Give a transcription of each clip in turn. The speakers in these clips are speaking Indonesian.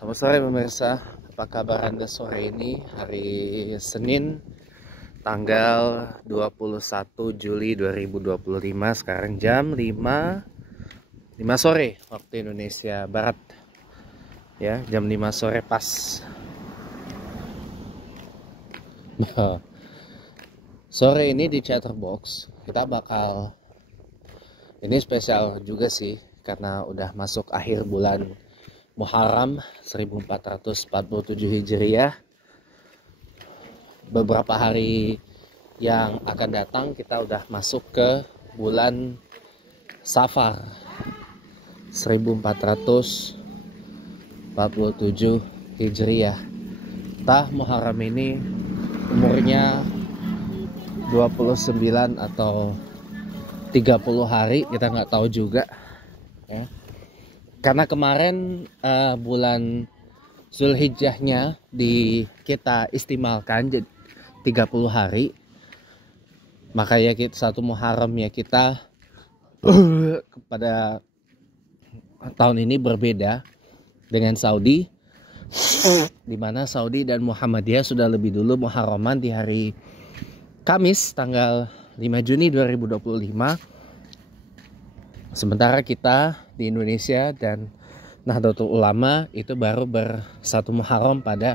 Selamat sore pemirsa, apa kabar Anda sore ini? Hari Senin tanggal 21 Juli 2025. Sekarang jam 5 sore waktu Indonesia Barat. Ya, jam 5 sore pas. Sore ini di Chatterbox kita bakal, ini spesial juga sih karena udah masuk akhir bulan Muharram 1447 Hijriah. Beberapa hari yang akan datang kita udah masuk ke bulan Safar 1447 Hijriah. Muharram ini umurnya 29 atau 30 hari, kita nggak tahu juga ya. Karena kemarin bulan Zulhijjahnya kita istimalkan 30 hari. Makanya satu Muharram ya kita pada tahun ini berbeda dengan Saudi, di mana Saudi dan Muhammadiyah sudah lebih dulu Muharraman di hari Kamis tanggal 5 Juni 2025. Sementara kita di Indonesia dan Nahdlatul Ulama itu baru bersatu Muharram pada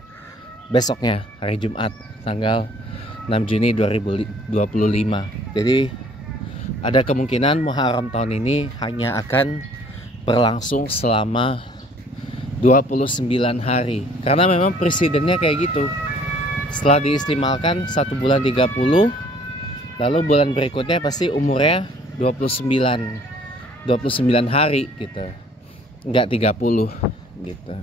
besoknya, hari Jumat tanggal 6 Juni 2025. Jadi ada kemungkinan Muharram tahun ini hanya akan berlangsung selama 29 hari. Karena memang presidennya kayak gitu. Setelah diistimalkan 1 bulan 30, lalu bulan berikutnya pasti umurnya 29 hari gitu, enggak 30 gitu.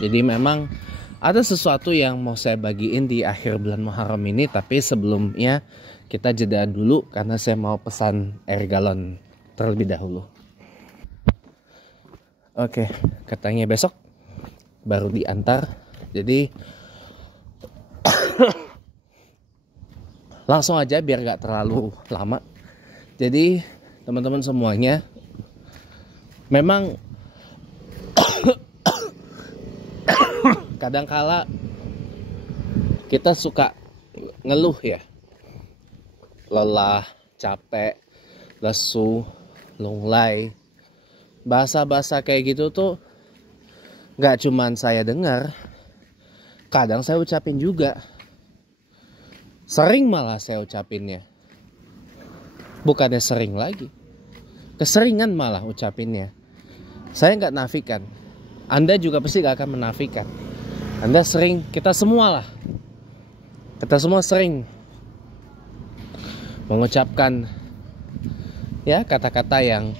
Jadi memang ada sesuatu yang mau saya bagiin di akhir bulan Muharram ini, tapi sebelumnya kita jeda dulu karena saya mau pesan air galon terlebih dahulu. Oke, katanya besok baru diantar, jadi langsung aja biar gak terlalu lama. Jadi teman-teman semuanya, memang kadangkala kita suka ngeluh ya, lelah, capek, lesu, lunglai. Bahasa-bahasa kayak gitu tuh gak cuman saya dengar, kadang saya ucapin juga. Sering malah saya ucapinnya. Bukannya sering lagi, keseringan malah ucapinnya. Saya nggak nafikan, Anda juga pasti gak akan menafikan. Anda sering, kita semua sering mengucapkan ya kata-kata yang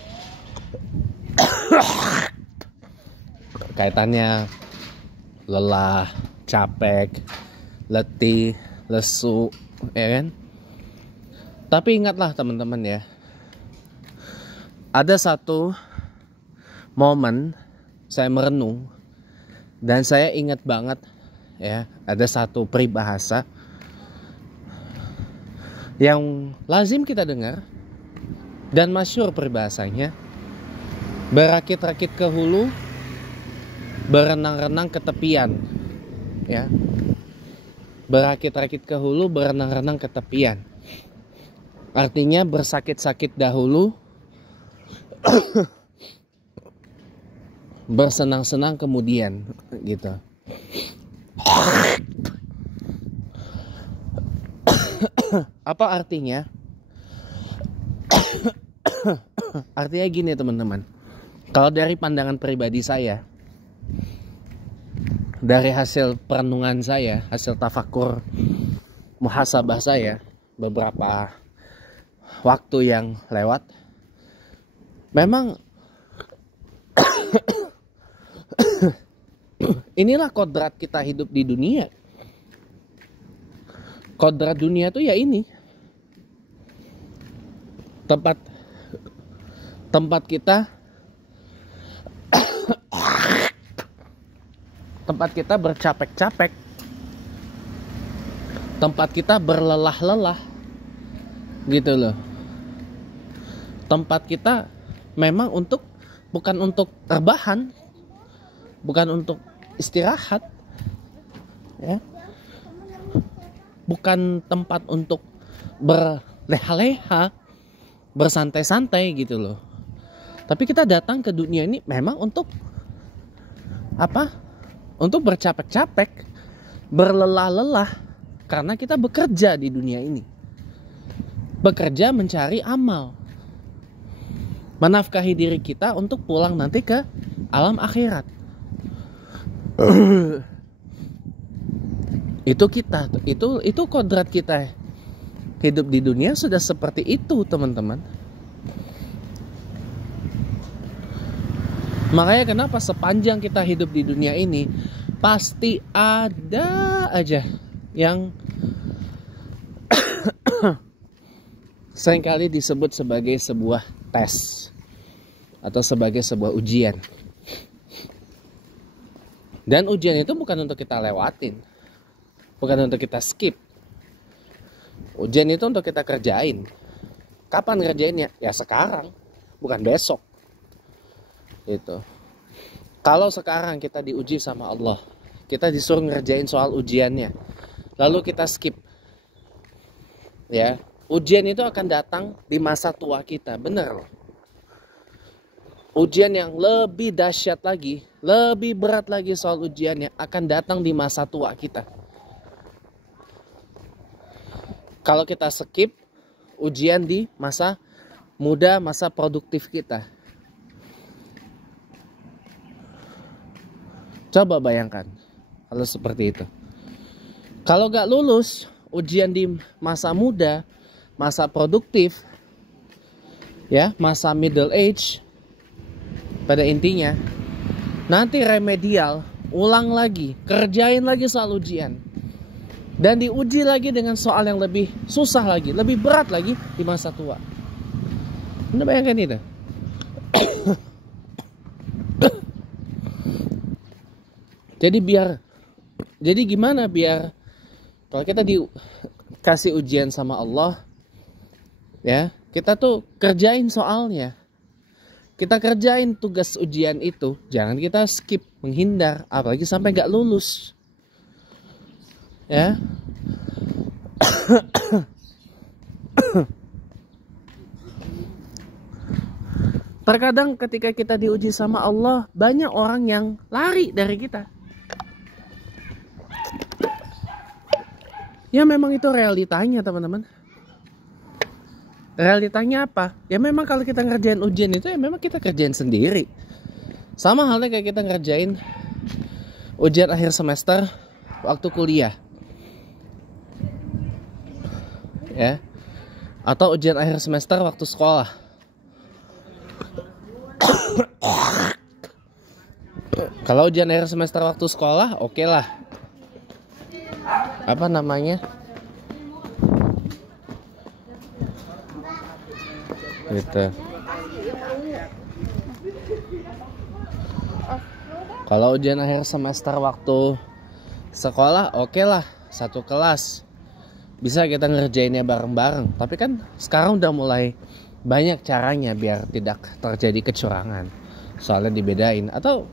kaitannya lelah, capek, letih, lesu, ya kan? Tapi ingatlah teman-teman ya, ada satu momen saya merenung dan saya ingat banget ya, ada satu peribahasa yang lazim kita dengar dan masyhur peribahasanya, berakit-rakit ke hulu, berenang-renang ke tepian ya. Berakit-rakit ke hulu, berenang-renang ke tepian. Artinya bersakit-sakit dahulu, bersenang-senang kemudian gitu. Apa artinya? Artinya gini teman-teman. Kalau dari pandangan pribadi saya, dari hasil perenungan saya, hasil tafakur muhasabah saya beberapa waktu yang lewat, memang inilah kodrat kita hidup di dunia. Kodrat dunia itu ya ini, tempat kita bercapek-capek, tempat kita berlelah-lelah gitu loh. Tempat kita memang untuk bukan untuk rebahan, bukan untuk istirahat, ya, bukan tempat untuk berleha-leha, bersantai-santai gitu loh. Tapi kita datang ke dunia ini memang untuk apa? Untuk bercapek-capek, berlelah-lelah, karena kita bekerja di dunia ini. Bekerja mencari amal, menafkahi diri kita untuk pulang nanti ke alam akhirat. Itu kita, itu kodrat kita. Hidup di dunia sudah seperti itu, teman-teman. Makanya kenapa sepanjang kita hidup di dunia ini pasti ada aja yang seringkali disebut sebagai sebuah tes atau sebagai sebuah ujian. Dan ujian itu bukan untuk kita lewatin, bukan untuk kita skip. Ujian itu untuk kita kerjain. Kapan ngerjainnya? Ya sekarang, bukan besok. Itu. Kalau sekarang kita diuji sama Allah, kita disuruh ngerjain soal ujiannya, lalu kita skip, ya, ujian itu akan datang di masa tua kita, bener loh. Ujian yang lebih dahsyat lagi, lebih berat lagi soal ujiannya akan datang di masa tua kita. Kalau kita skip ujian di masa muda, masa produktif kita, coba bayangkan kalau seperti itu. Kalau gak lulus ujian di masa muda, masa produktif, ya, masa middle age, pada intinya nanti remedial, ulang lagi, kerjain lagi soal ujian, dan diuji lagi dengan soal yang lebih susah lagi, lebih berat lagi di masa tua. Anda bayangkan itu. Jadi gimana biar kalau kita dikasih ujian sama Allah, ya, kita tuh kerjain soalnya. Kita kerjain tugas ujian itu, jangan kita skip, menghindar, apalagi sampai gak lulus. Ya. Terkadang ketika kita diuji sama Allah, banyak orang yang lari dari kita. Ya memang itu realitanya, teman-teman. Realitanya apa? Ya memang kalau kita ngerjain ujian itu, ya memang kita kerjain sendiri. Sama halnya kayak kita ngerjain ujian akhir semester waktu kuliah, ya, atau ujian akhir semester waktu sekolah. Kalau ujian akhir semester waktu sekolah, oke lah. Apa namanya? Gitu. Kalau ujian akhir semester waktu sekolah, oke lah, satu kelas. Bisa kita ngerjainnya bareng-bareng. Tapi kan sekarang udah mulai banyak caranya biar tidak terjadi kecurangan. Soalnya dibedain. Atau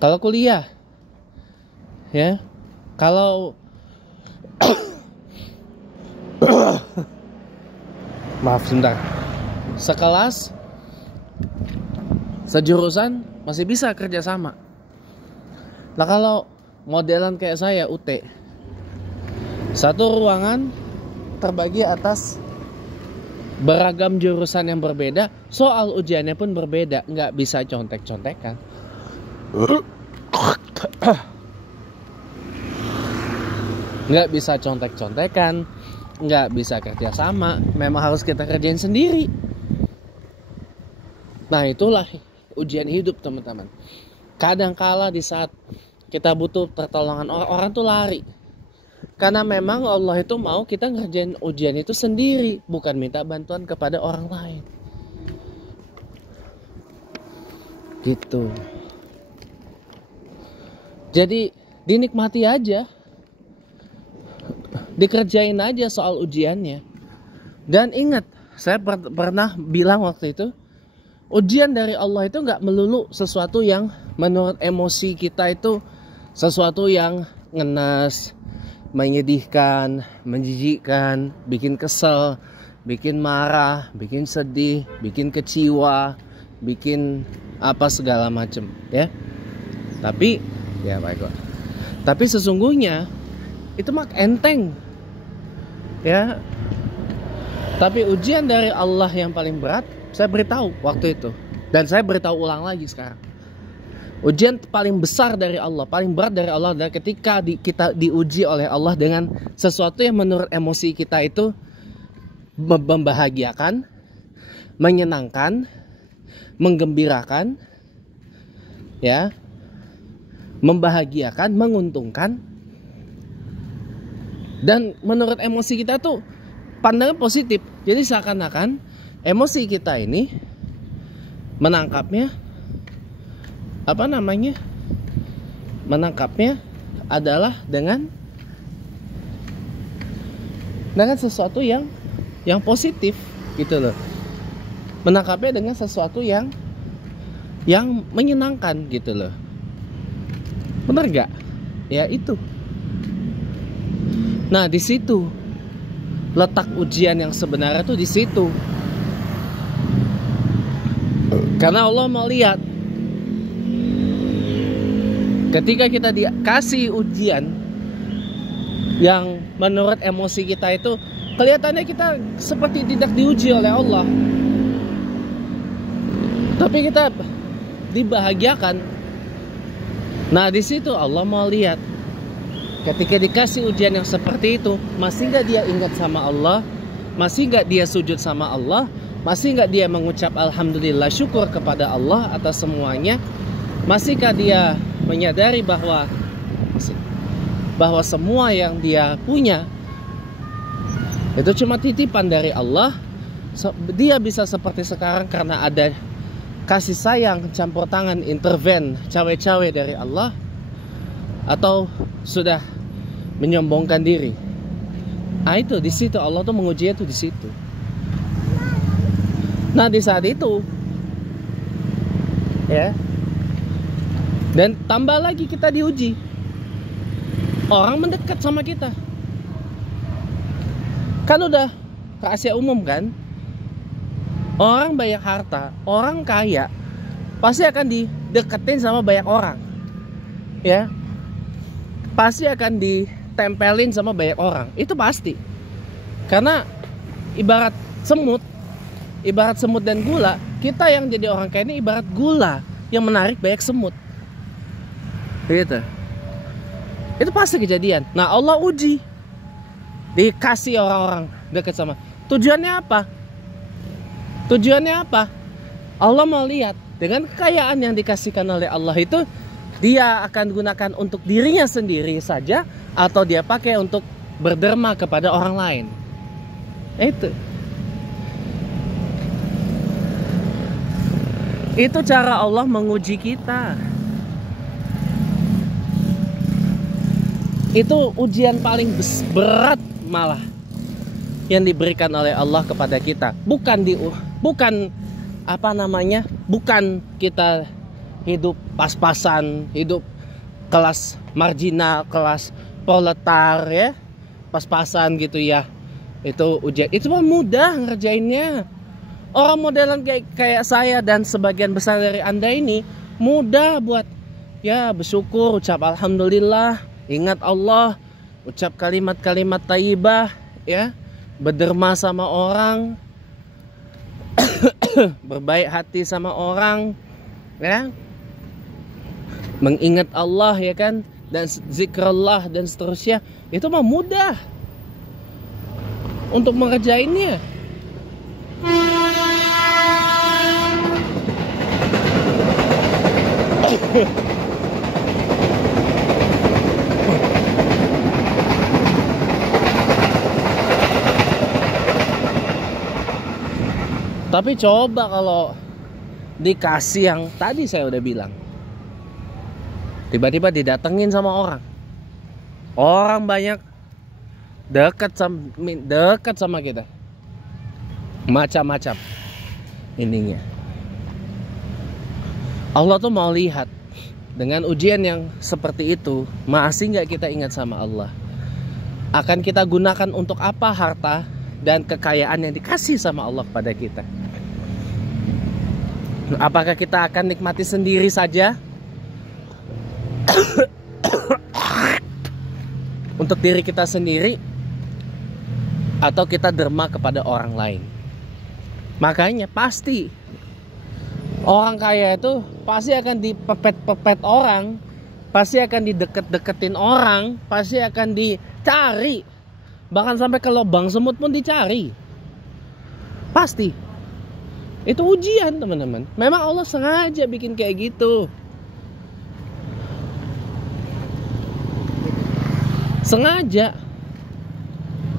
kalau kuliah, ya, kalau maaf sebentar, sekelas, sejurusan masih bisa kerja sama. Nah kalau modelan kayak saya UT, satu ruangan terbagi atas beragam jurusan yang berbeda, soal ujiannya pun berbeda, nggak bisa contek-contekan. Nggak bisa contek-contekan, nggak bisa kerja sama, memang harus kita kerjain sendiri. Nah itulah ujian hidup, teman-teman. Kadangkala di saat kita butuh pertolongan orang tuh lari. Karena memang Allah itu mau kita ngerjain ujian itu sendiri, bukan minta bantuan kepada orang lain. Gitu. Jadi dinikmati aja, dikerjain aja soal ujiannya. Dan ingat, saya pernah bilang waktu itu, ujian dari Allah itu nggak melulu sesuatu yang menurut emosi kita itu sesuatu yang ngenes, menyedihkan, menjijikkan, bikin kesel, bikin marah, bikin sedih, bikin kecewa, bikin apa segala macam, ya. Tapi ya baiklah. Tapi sesungguhnya itu mah enteng, ya. Tapi ujian dari Allah yang paling berat, saya beritahu waktu itu, dan saya beritahu ulang lagi sekarang. Ujian paling besar dari Allah, paling berat dari Allah adalah ketika kita diuji oleh Allah dengan sesuatu yang menurut emosi kita itu membahagiakan, menyenangkan, menggembirakan, ya, membahagiakan, menguntungkan, dan menurut emosi kita tuh pandangan positif. Jadi seakan-akan emosi kita ini menangkapnya adalah dengan sesuatu yang positif gitu loh. Menangkapnya dengan sesuatu yang menyenangkan gitu loh. Benar gak? Ya itu. Nah di situ letak ujian yang sebenarnya tuh di situ. Karena Allah mau lihat ketika kita dikasih ujian yang menurut emosi kita itu kelihatannya kita seperti tidak diuji oleh Allah, tapi kita dibahagiakan. Nah di situ Allah mau lihat ketika dikasih ujian yang seperti itu, masih nggak dia ingat sama Allah, masih nggak dia sujud sama Allah, masih nggak dia mengucap alhamdulillah, syukur kepada Allah atas semuanya, masihkah dia menyadari bahwa semua yang dia punya itu cuma titipan dari Allah. Dia bisa seperti sekarang karena ada kasih sayang, campur tangan, interven, cawe-cawe dari Allah, atau sudah menyombongkan diri. Nah itu di situ Allah tuh menguji itu di situ. Nah di saat itu, ya. Dan tambah lagi kita diuji. Orang mendekat sama kita. Kan udah rahasia umum kan? Orang banyak harta, orang kaya, pasti akan dideketin sama banyak orang. Ya. Pasti akan ditempelin sama banyak orang. Itu pasti. Karena ibarat semut dan gula, kita yang jadi orang kaya ini ibarat gula yang menarik banyak semut. Gitu. Itu pasti kejadian. Nah Allah uji, dikasih orang-orang dekat sama. Tujuannya apa? Allah mau lihat dengan kekayaan yang dikasihkan oleh Allah itu, dia akan gunakan untuk dirinya sendiri saja, atau dia pakai untuk berderma kepada orang lain. Itu cara Allah menguji kita. Itu ujian paling berat malah yang diberikan oleh Allah kepada kita. Bukan kita hidup pas-pasan, hidup kelas marginal, kelas proletar, ya, pas-pasan gitu ya. Itu ujian. Itu mah mudah ngerjainnya. Orang modelan kayak saya dan sebagian besar dari Anda ini mudah buat ya bersyukur, ucap alhamdulillah, ingat Allah, ucap kalimat-kalimat thayyibah, ya, berderma sama orang, berbaik hati sama orang, ya, mengingat Allah, ya kan, dan zikrullah dan seterusnya. Itu mah mudah untuk mengerjainnya. Tapi coba kalau dikasih yang tadi saya udah bilang, tiba-tiba didatengin sama orang banyak dekat sama kita, macam-macam ininya. Allah tuh mau lihat dengan ujian yang seperti itu, masih nggak kita ingat sama Allah. Akan kita gunakan untuk apa harta dan kekayaan yang dikasih sama Allah kepada kita? Apakah kita akan nikmati sendiri saja untuk diri kita sendiri, atau kita derma kepada orang lain? Makanya pasti orang kaya itu pasti akan dipepet-pepet orang, pasti akan dideket-deketin orang, pasti akan dicari, bahkan sampai ke lubang semut pun dicari. Pasti. Itu ujian, teman-teman. Memang Allah sengaja bikin kayak gitu. Sengaja.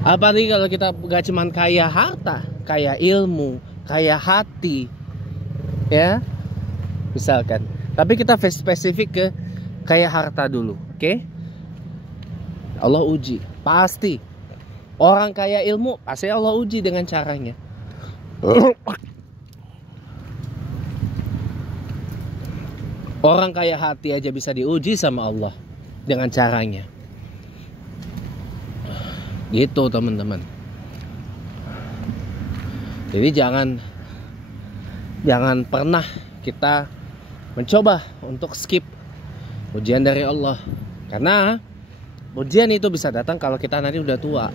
Apalagi kalau kita gak cuman kaya harta, kaya ilmu, kaya hati, ya, misalkan. Tapi kita spesifik ke kaya harta dulu, oke? Allah uji, pasti. Orang kaya ilmu, pasti Allah uji dengan caranya. Orang kaya hati aja bisa diuji sama Allah dengan caranya. Gitu, teman-teman. Jadi jangan pernah kita mencoba untuk skip ujian dari Allah, karena ujian itu bisa datang kalau kita nanti udah tua.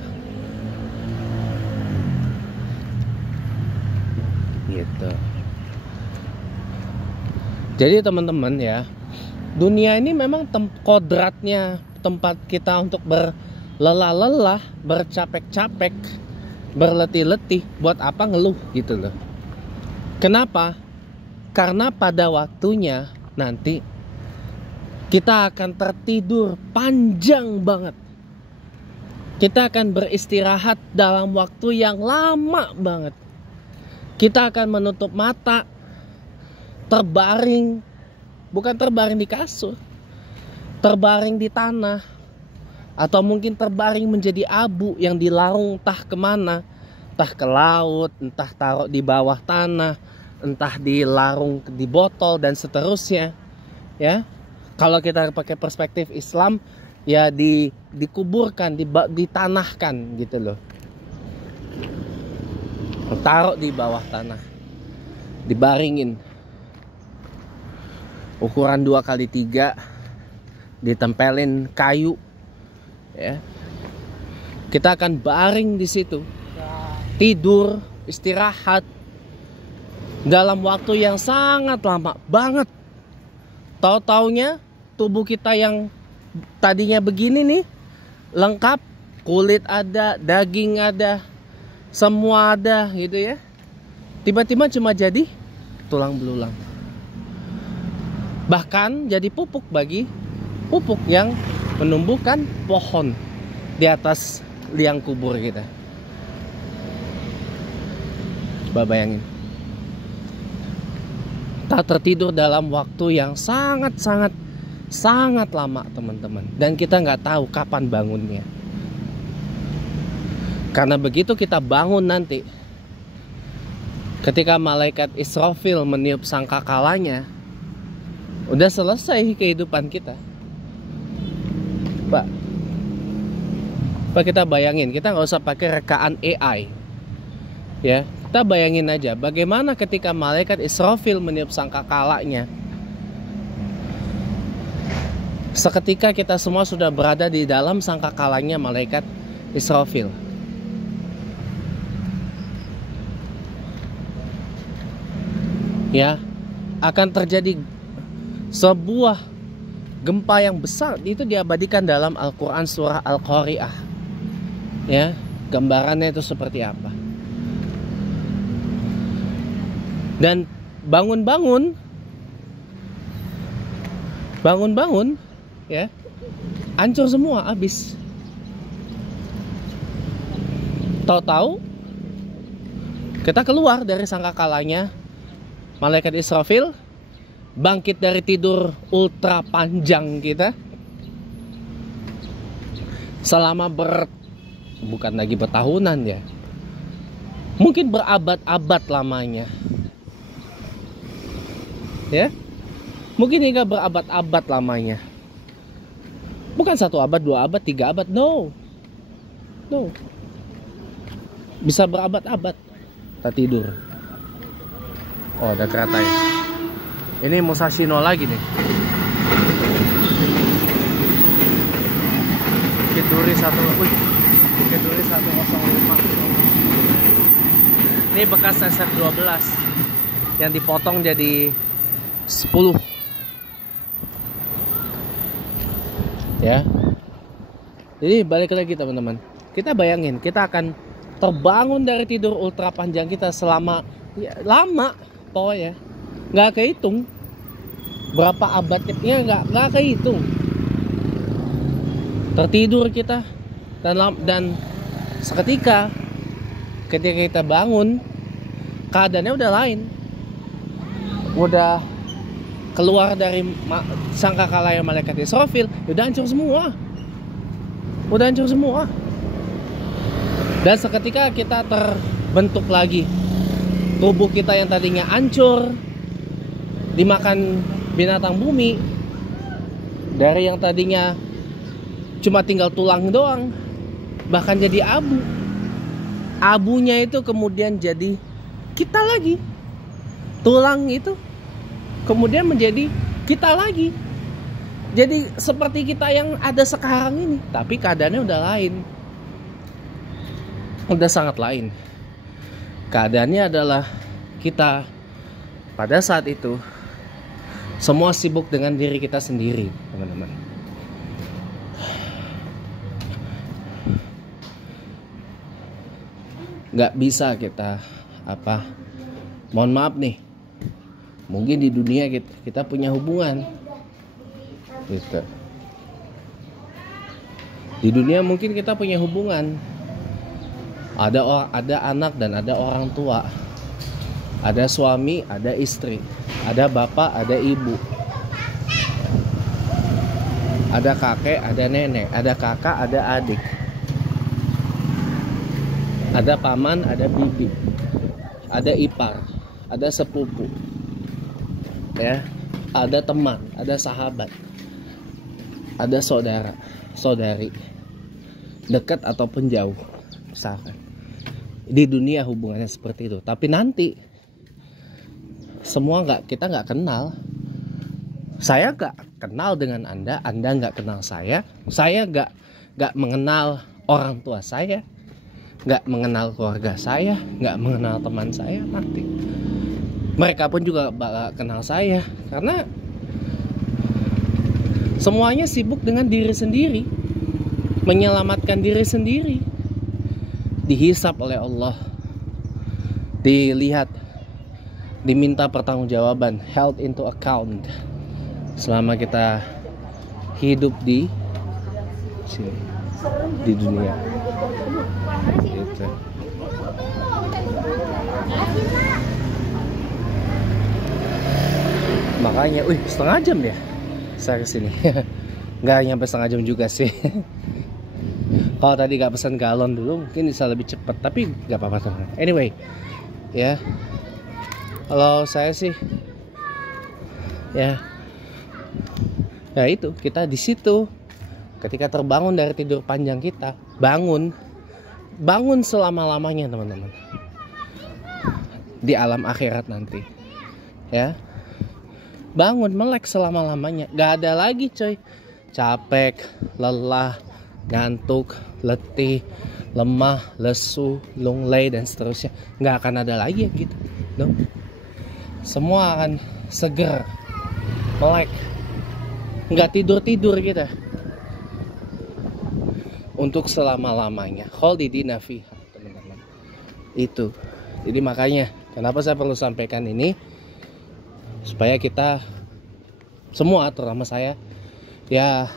Gitu. Jadi teman-teman ya, dunia ini memang kodratnya tempat kita untuk berlelah-lelah, bercapek-capek, berletih-letih. Buat apa ngeluh gitu loh. Kenapa? Karena pada waktunya nanti kita akan tertidur panjang banget. Kita akan beristirahat dalam waktu yang lama banget. Kita akan menutup mata, terbaring, bukan terbaring di kasur, terbaring di tanah, atau mungkin terbaring menjadi abu yang dilarung entah kemana, entah ke laut, entah taruh di bawah tanah, entah dilarung di botol dan seterusnya. Ya, kalau kita pakai perspektif Islam, ya dikuburkan, ditanahkan gitu loh, taruh di bawah tanah, dibaringin. Ukuran 2x3, ditempelin kayu, ya. Kita akan baring di situ, tidur, istirahat dalam waktu yang sangat lama banget. Tahu-taunya tubuh kita yang tadinya begini nih, lengkap, kulit ada, daging ada, semua ada gitu ya. Tiba-tiba cuma jadi tulang belulang. Bahkan jadi pupuk yang menumbuhkan pohon di atas liang kubur kita. Coba bayangin. Kita tertidur dalam waktu yang sangat lama, teman-teman. Dan kita nggak tahu kapan bangunnya. Karena begitu kita bangun nanti, ketika malaikat Israfil meniup sangkakalanya, udah selesai kehidupan kita. Pak kita bayangin, kita nggak usah pakai rekaan AI, ya. Kita bayangin aja bagaimana ketika malaikat Israfil meniup sangkakalanya. Seketika kita semua sudah berada di dalam sangkakalanya malaikat Israfil. Ya, akan terjadi sebuah gempa yang besar. Itu diabadikan dalam Al-Quran surah Al-Qari'ah. Ya, gambarannya itu seperti apa. Dan bangun-bangun, ya, hancur semua, habis. Tahu-tahu kita keluar dari sangkakalanya malaikat Israfil, bangkit dari tidur ultra panjang kita selama bukan lagi bertahunan ya, mungkin berabad-abad lamanya, ya. Mungkin hingga berabad-abad lamanya. Bukan 1 abad, 2 abad, 3 abad. No. Bisa berabad-abad kita tidur. Oh, ada kereta ya. Ini Musashi no lagi nih. Bukit Duri 105. Ini bekas SF12 yang dipotong jadi 10. Ya. Jadi balik lagi teman-teman. Kita bayangin, kita akan terbangun dari tidur ultra panjang kita selama lama pokoknya. Nggak kehitung berapa abadnya, nggak kehitung. Tertidur kita dan seketika ketika kita bangun keadaannya udah lain. Udah keluar dari sangkakala yang malaikat Israfil, udah hancur semua. Dan seketika kita terbentuk lagi. Tubuh kita yang tadinya hancur dimakan binatang bumi, dari yang tadinya cuma tinggal tulang doang, bahkan jadi abu. Abunya itu kemudian jadi kita lagi. Tulang itu kemudian menjadi kita lagi. Jadi seperti kita yang ada sekarang ini, tapi keadaannya udah lain. Udah sangat lain. Keadaannya adalah kita pada saat itu semua sibuk dengan diri kita sendiri, teman-teman. Gak bisa kita mohon maaf nih, mungkin di dunia kita punya hubungan gitu. Di dunia mungkin kita punya hubungan, ada anak dan ada orang tua, ada suami, ada istri, ada bapak, ada ibu, ada kakek, ada nenek, ada kakak, ada adik, ada paman, ada bibi, ada ipar, ada sepupu, ya, ada teman, ada sahabat, ada saudara, saudari, dekat ataupun jauh, misalkan. Di dunia hubungannya seperti itu. Tapi nanti semua kita nggak kenal. Saya nggak kenal dengan Anda nggak kenal saya nggak mengenal orang tua saya, nggak mengenal keluarga saya, nggak mengenal teman saya nanti. Mereka pun juga nggak kenal saya, karena semuanya sibuk dengan diri sendiri, menyelamatkan diri sendiri. Dihisap oleh Allah, dilihat, diminta pertanggungjawaban, held into account selama kita hidup di sini, di dunia. Gitu. Makanya, setengah jam ya saya kesini. Nggak nyampe setengah jam juga sih. Kalau tadi gak pesan galon dulu mungkin bisa lebih cepat, tapi gak apa-apa teman. Anyway, ya, kalau saya sih, ya itu kita di situ. Ketika terbangun dari tidur panjang kita, bangun selama-lamanya teman-teman. Di alam akhirat nanti, ya, bangun melek selama-lamanya. Gak ada lagi coy, capek, lelah, ngantuk, letih, lemah, lesu, lunglai dan seterusnya. Nggak akan ada lagi ya gitu, no? Semua akan seger, melek, nggak tidur kita untuk selama-lamanya. Khalidina fiha, teman-teman. Itu. Jadi makanya kenapa saya perlu sampaikan ini, supaya kita semua, terutama saya, ya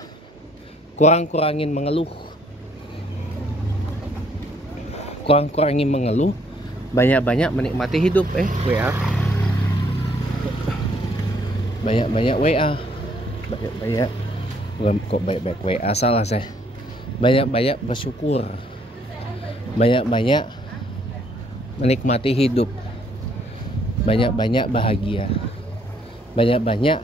kurang-kurangin mengeluh, banyak-banyak menikmati hidup. WA, banyak-banyak WA, banyak-banyak, kok banyak WA, salah saya. Banyak-banyak bersyukur, banyak-banyak menikmati hidup, banyak-banyak bahagia, banyak-banyak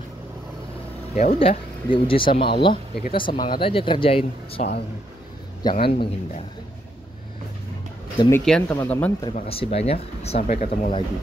ya udah diuji sama Allah, ya kita semangat aja kerjain soalnya, jangan menghindar. Demikian teman-teman, terima kasih banyak, sampai ketemu lagi.